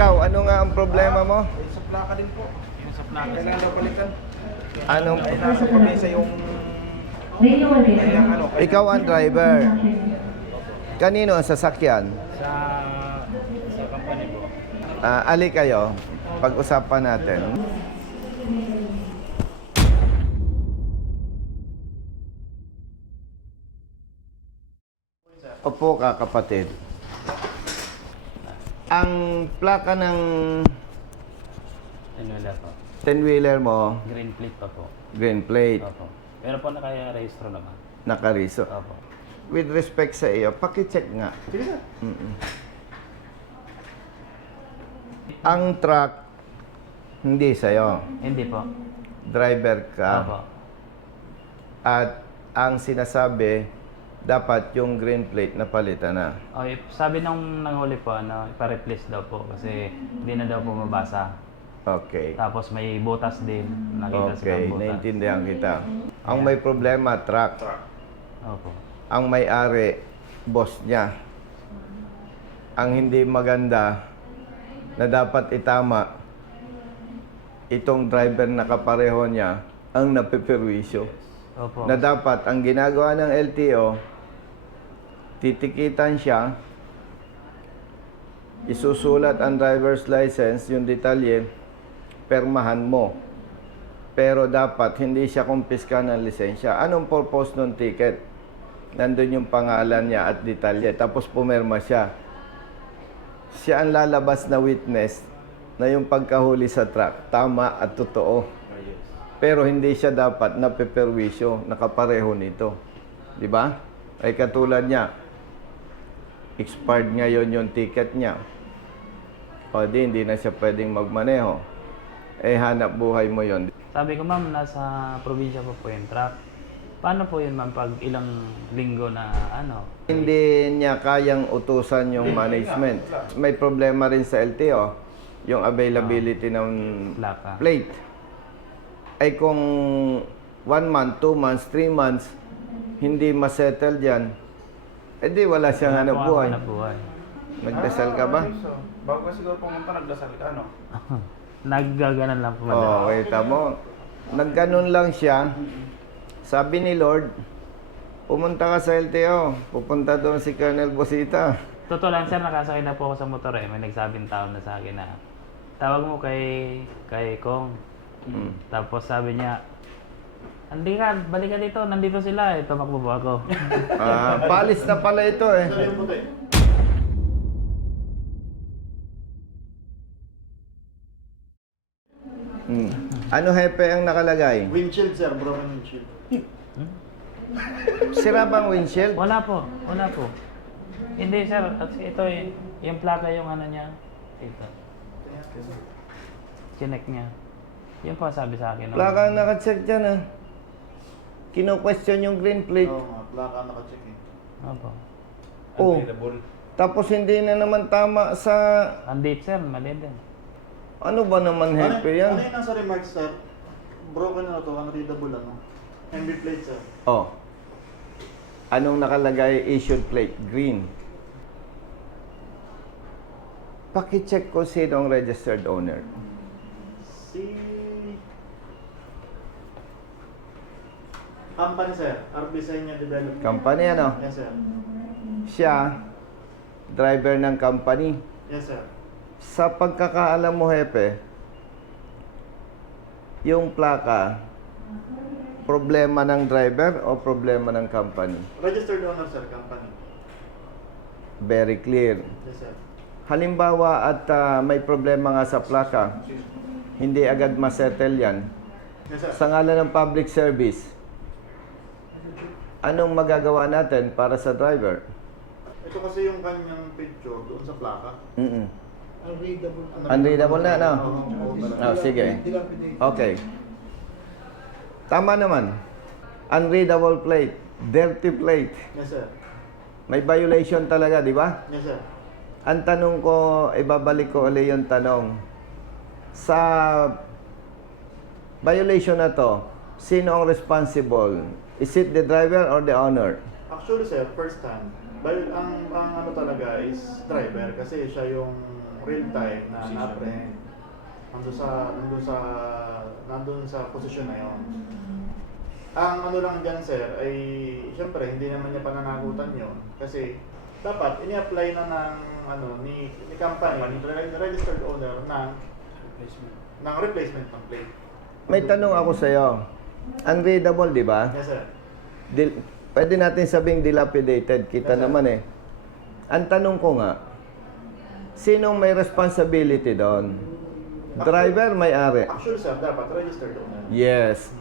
Ikaw, ano nga ang problema mo? Yung sa plaka din po. Yung sa plaka. Kailangan na balikan. Anong Ay, nasa pamisa yung... Kaya ano, kaya- Ikaw ang driver. Kanino ang sasakyan? Sa, sa company po. Ah, ali kayo. Pag-usapan natin. Opo ka kapatid. Ang plaka ng Tinwila po. 10-wheeler mo, Green plate pa po. green plate, Opo. Pero po naka-rehistro naman. nakariso. Opo. With respect sa iyo, pakicheck nga. Sige. Mm-mm. Ang truck, hindi sa'yo. Hindi po. Driver ka. Opo. At ang sinasabi, dapat yung green plate na palitan na. Oh, if- sabi nung nanghuli po, ano, ipa-replace daw po kasi hindi na daw po mabasa. Okay. Tapos may butas din. Nakita sa Okay, butas. naintindihan kita. Ang may problema, truck. Opo. Ang may-ari, boss niya. Ang hindi maganda na dapat itama, itong driver na kapareho niya, ang napiperwisyo. Opo. na dapat ang ginagawa ng LTO, titikitan siya, isusulat ang driver's license, yung detalye, permahan mo. Pero dapat hindi siya kumpiska ng lisensya. Anong purpose ng ticket? Nandun yung pangalan niya at detalye. Tapos pumirma siya. Siya ang lalabas na witness na yung pagkahuli sa truck, tama at totoo. Pero hindi siya dapat napeperwisyo, nakapareho nito. Di ba? Ay katulad niya, expired ngayon yung ticket niya. O di, hindi na siya pwedeng magmaneho. Eh, hanap buhay mo yon. Sabi ko, ma'am, nasa probinsya po po yung truck. Paano po yun, ma'am, pag ilang linggo na ano? Hindi niya kayang utusan yung management. May problema rin sa LTO, yung availability ng Plaka. plate. Ay kung one month, two months, three months, hindi masettle dyan, eh di wala siyang Wala po buhay. buhay. Nagdasal ka ba? Ah, so, bago ka siguro pumunta, nagdasal ka, ano? Naggaganan lang po Oo, oh, wait mo. Nagganon lang siya. Sabi ni Lord, pumunta ka sa LTO. Pupunta doon si Colonel Bosita. Totoo lang, sir, nakasakay na po ako sa motor eh. May nagsabing tao na sa akin na, tawag mo kay, kay Kong. Mm. Tapos sabi niya, hindi ka, balik ka dito, nandito sila eh, tumakbo po ako. Ah, palis na pala ito eh. Hmm. Ano hepe ang nakalagay? Windshield, sir. Broken windshield. Sira bang windshield? wala po, wala po. Hindi sir, at ito eh, yung plaka yung ano niya. Ito. Chinek niya. Yun po ang sabi sa akin. Plaka ang nakacheck dyan ah. Kino-question yung green plate. Oo nga, plaka naka-check eh. Opo. Oh. Available. Tapos hindi na naman tama sa... Ang date sir, mali din. Ano ba naman Ano, hepe yan? ano yung nasa remarks, sir? Broken na to, unreadable ano? MB plate, sir. Oh. Anong nakalagay issued plate? Green. Paki-check ko sino ang registered owner. Si... Company, sir. RB Senya Development. Company ano? Yes, sir. Siya, driver ng company. Yes, sir. Sa pagkakaalam mo, Hepe, yung plaka, problema ng driver o problema ng company? Registered owner, sir. Company. Very clear. Yes, sir. Halimbawa at ah, may problema nga sa plaka, hindi agad masettle yan. Yes, sir. Sa ngalan ng public service, anong magagawa natin para sa driver? Ito kasi yung kanyang picture doon sa plaka. Mm-mm. Unreadable. Unreadable na, no? Oh, sige. Okay. Tama naman. Unreadable plate. Dirty plate. Yes, sir. May violation talaga, di ba? Yes, sir. Ang tanong ko, ibabalik ko ulit yung tanong. Sa violation na to, sino ang responsible? Is it the driver or the owner? Actually, sir, first time. Dahil ang, ang ano talaga is driver kasi siya yung real time na na-apprehend. Nandun sa, nandun sa, nandun sa posisyon na yon. Ang ano lang dyan sir ay, syempre hindi naman niya pananagutan yon kasi dapat ini-apply na ng ano ni, ni company, ni registered owner ng Replacement. ng replacement ng plate. May tanong ako sa'yo. Unreadable, di ba? Yes sir. Dil- pwede natin sabing dilapidated. Kita Yes, naman eh. Ang tanong ko nga, sinong may responsibility doon? Driver, may-ari? Actually sir, dapat registered owner. Yes.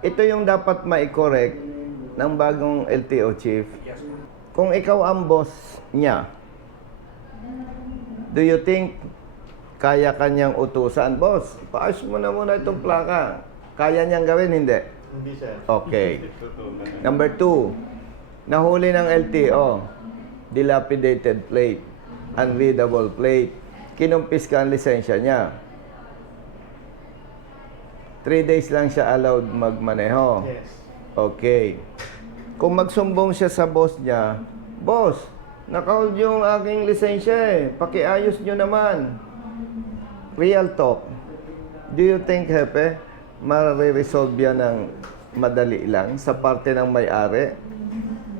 Ito yung dapat ma-correct ng bagong LTO chief. Yes. Kung ikaw ang boss niya, do you think kaya kanyang utusan? Boss, paayos mo na muna itong plaka. Kaya niyang gawin, hindi? Hindi sir. Okay. Number two, nahuli ng LTO, dilapidated plate, unreadable plate, kinumpis ka ang lisensya niya. Three days lang siya allowed magmaneho. Yes. Okay. Kung magsumbong siya sa boss niya, Boss, nakahold yung aking lisensya eh. Pakiayos nyo naman. Real talk. Do you think, Hepe, mariresolve yan ng madali lang sa parte ng may-ari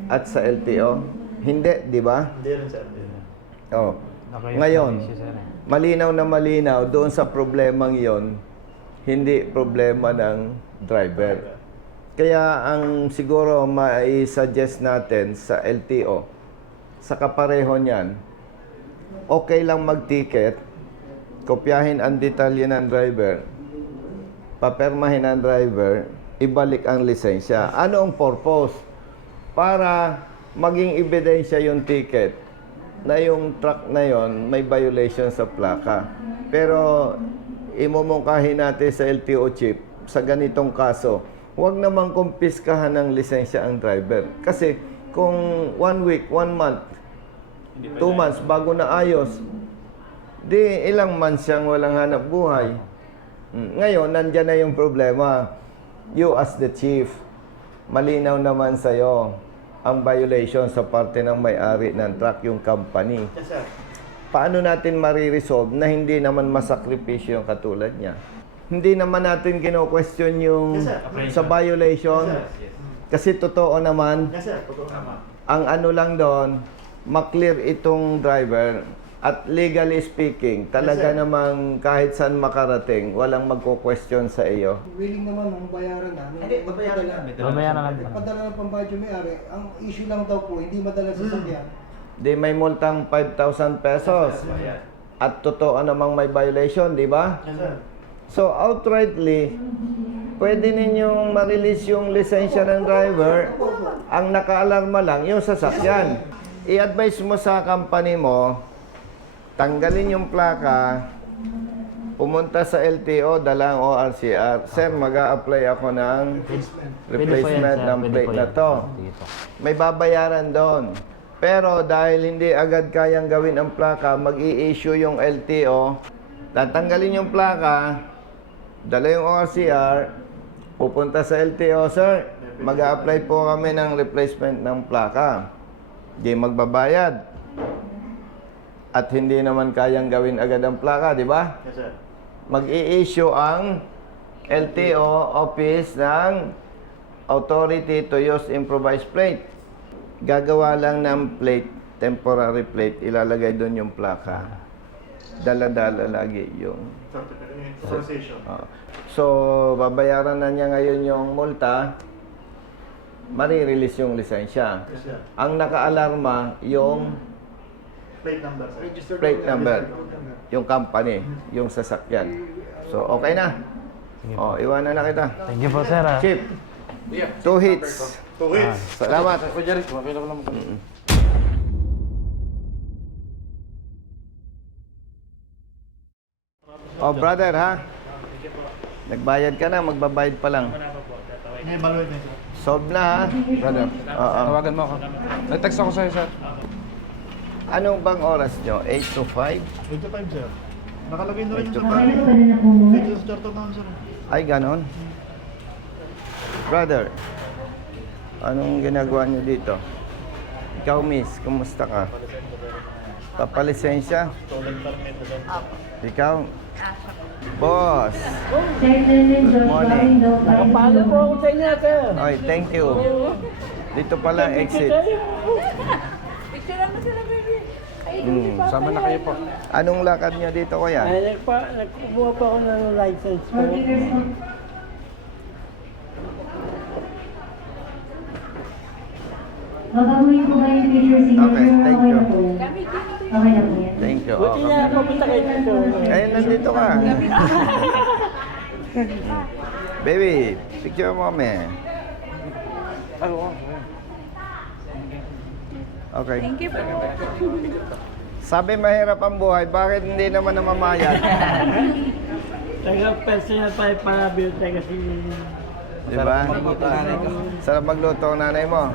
at sa LTO? Hindi, di ba? Hindi rin sir. Hindi rin. Oh. Nakayos Ngayon, sir, eh. malinaw na malinaw doon sa problemang yon, hindi problema ng driver. Kaya ang siguro mai-suggest natin sa LTO, sa kapareho niyan, okay lang mag-ticket, kopyahin ang detalye ng driver, papermahin ang driver, ibalik ang lisensya. Ano ang purpose? Para maging ebidensya yung ticket na yung truck na yon may violation sa plaka. Pero imumungkahi natin sa LTO chip sa ganitong kaso, huwag namang kumpiskahan ng lisensya ang driver. Kasi kung one week, one month, two months bago na ayos, di ilang months siyang walang hanap buhay. Ngayon, nandyan na yung problema. You as the chief, malinaw naman sa'yo ang violation sa parte ng may-ari ng truck, yung company. Yes sir. Paano natin mariresolve na hindi naman masakripisyo yung katulad niya? Hindi naman natin kino-question yung Yes, sir. sa violation. Yes, sir. Kasi totoo naman, Yes sir. Totoo naman. ang ano lang doon, maklear itong driver at legally speaking, talaga Yes, sir. namang kahit saan makarating, walang magko-question sa iyo. willing naman ang bayaran na. Hindi, babayaran namin. Babayaran namin. Padala ng pambayad yung may-ari. Ang issue lang daw po, hindi madala sa sakyan. Di may multang 5,000 pesos. At totoo namang may violation, di ba? Yes sir. So outrightly, pwede ninyong ma-release yung lisensya ng driver. Ang naka-alarma lang yung sasakyan. I-advise mo sa company mo, tanggalin yung plaka, pumunta sa LTO, dala ang ORCR. Sir, mag apply ako ng replacement ng plate na to. May babayaran doon. Pero dahil hindi agad kayang gawin ang plaka, mag-i-issue yung LTO, tatanggalin yung plaka, dala yung ORCR, pupunta sa LTO, sir, mag apply po kami ng replacement ng plaka. Di magbabayad. At hindi naman kayang gawin agad ang plaka, di ba? Yes sir. mag-i-issue ang LTO office ng authority to use improvised plate. Gagawa lang ng plate, temporary plate, ilalagay doon yung plaka. Dala-dala lagi yung... Certificate. Authorization. Ah. so, babayaran na niya ngayon yung multa, marirelease yung lisensya. Yes. Ang naka-alarma, yung Plate number sir. Registered plate number, yung company, yung sasakyan. So, okay na. Oh, iwanan na kita. Thank you po, sir. ah. Chip, two hits. Two hits. Salamat. Oh, brother, ha? Nagbayad ka na, magbabayad pa lang. Ini-evaluate na sir. Solve na, ha? Brother. Oo. Tawagan mo ako. Nag-text ako sa'yo, sir. Anong bang oras nyo? 8 to 5? 25 sir. Nakalagay na rin yung sa mo? Dito sa charter naman sir. Ay, ganon. Brother, anong ginagawa nyo dito? Ikaw, miss, kumusta ka? Papalisensya? Ikaw? Boss. Good morning. Paano po ako sa inyo, sir? Oy, thank you. Dito pala exit. Picture naman sila, baby. Hmm. Sama na kayo po. Anong lakad nyo dito, kuya? Ay, nagpa, nagkukuha pa ako ng license ko. Babaguhin ko ba yung picture signature? Okay, thank you. Okay na po yan. Thank you. Buti Oh, na papunta kayo dito. Ayun, nandito ka. Baby, picture mo, me. Okay. Thank you po. Sabi mahirap ang buhay, bakit hindi naman namamayat? Taga personal pa yung para-build kasi Di ba? Sarap magluto ang nanay mo.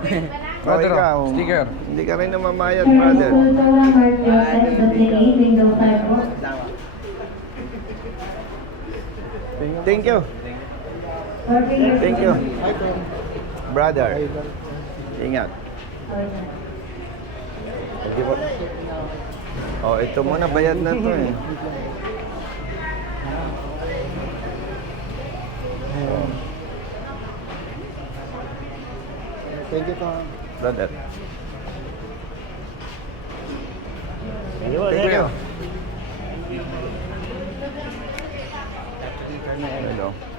O Brother, ikaw, sticker. hindi ka rin namamayat, Sir, brother. Sulto lang, Mark Joseph, Batingi, window 5 po. Thank you. Thank you. Brother. Ingat. Hindi po. Oh, ito muna bayad na to eh. Thank you, Tom. Brother. Thank you. Hello.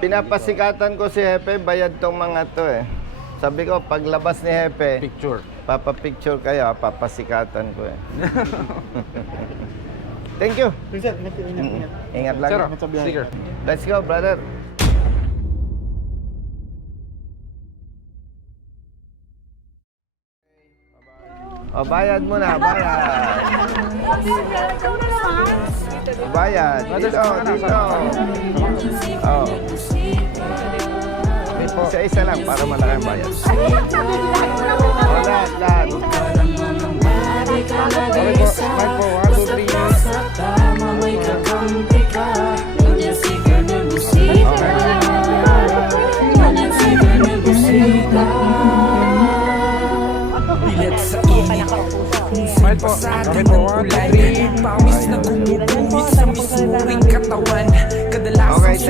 Pinapasikatan ko si Hepe, bayad tong mga to eh. Sabi ko, paglabas ni Hepe, Picture. papapicture kayo, ah, papasikatan ko eh. Thank you. Sir, ingat, ingat, ingat. Ingat lang. Sir, sticker. Let's go, brother. O, bayad mo na, bayad. Bayad. Dito, dito. Oh. Isa-isa lang para malaki ang bayad. O, lahat, lahat. Okay po.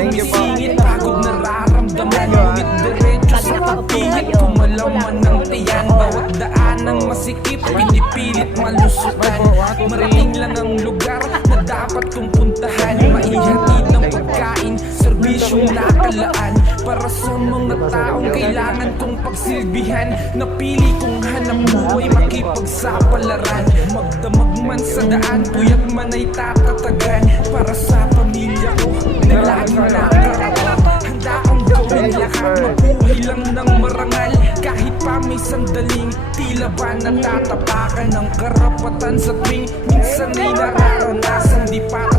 Sumisingit Pagod nararamdaman Ngunit diretso sa pagpihit Kumalaman ng tiyan. Bawat daan ng masikip. Pinipilit malusutan. Marating lang ang lugar Na dapat kong puntahan. Maihatid ng pagkain. Serbisyong nakalaan Para sa mga taong kailangan kong pagsilbihan. Napili kong hanap buhay Makipagsapalaran. Magdamag man sa daan Puyat man ay tatatagan. Para sa pamilya ko Na laging nakarap Handa akong gawin lahat Mabuhay lang ng marangal. Kahit pa may sandaling Tila ba natatapakan ng karapatan sa tuwing Minsan ay nararanasan? Di patas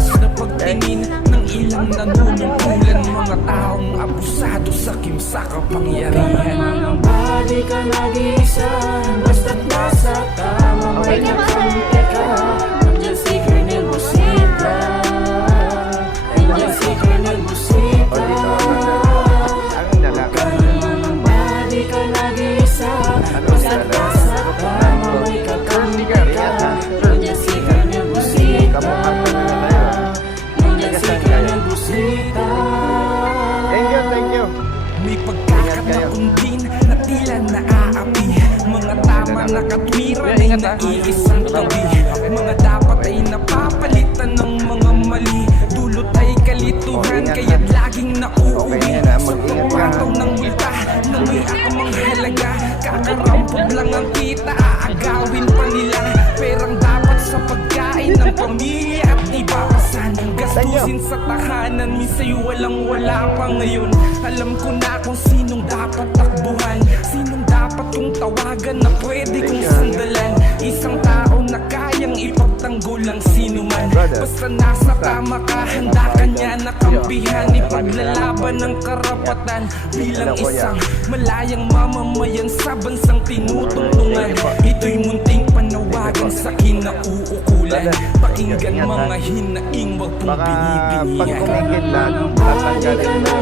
sa kapangyarihan. Mga body ka nag-iisa Basta't nasa tama may nakampi gastusin sa tahanan Minsa'y walang wala pa ngayon. Alam ko na kung sinong dapat takbuhan. Sinong dapat kong tawagan na pwede kong sandalan. Isang tao na kayang ipagtanggol ang sino man. Basta nasa tama ka, handa ka niya na kampihan. Ipaglalaban ng karapatan Bilang isang malayang mamamayan sa bansang tinutulungan. Ito'y munting panawagan sa kinauukulan Pakinggan Pakinggan mga hinaing Wag pong Baka pag binibingihan kumikidlat, tatanggalin mo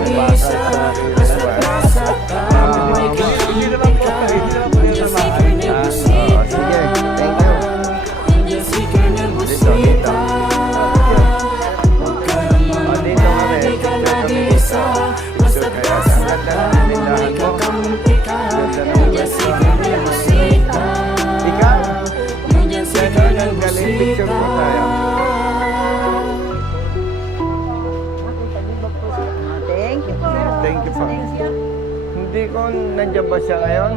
Thank you po. Hindi ko, nandiyan ba siya ngayon?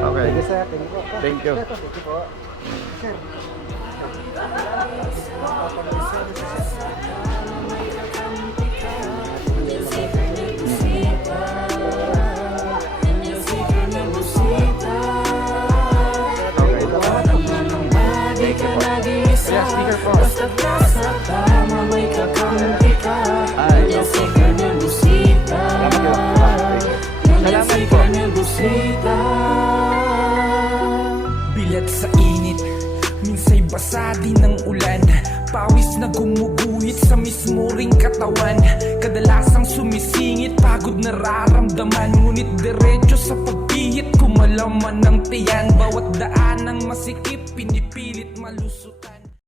Okay. Thank you. Okay. Gumuguhit sa mismo katawan. Kadalasang sumisingit Pagod nararamdaman. Ngunit diretso sa pagpihit Kumalaman ng tiyan. Bawat daan ng masikip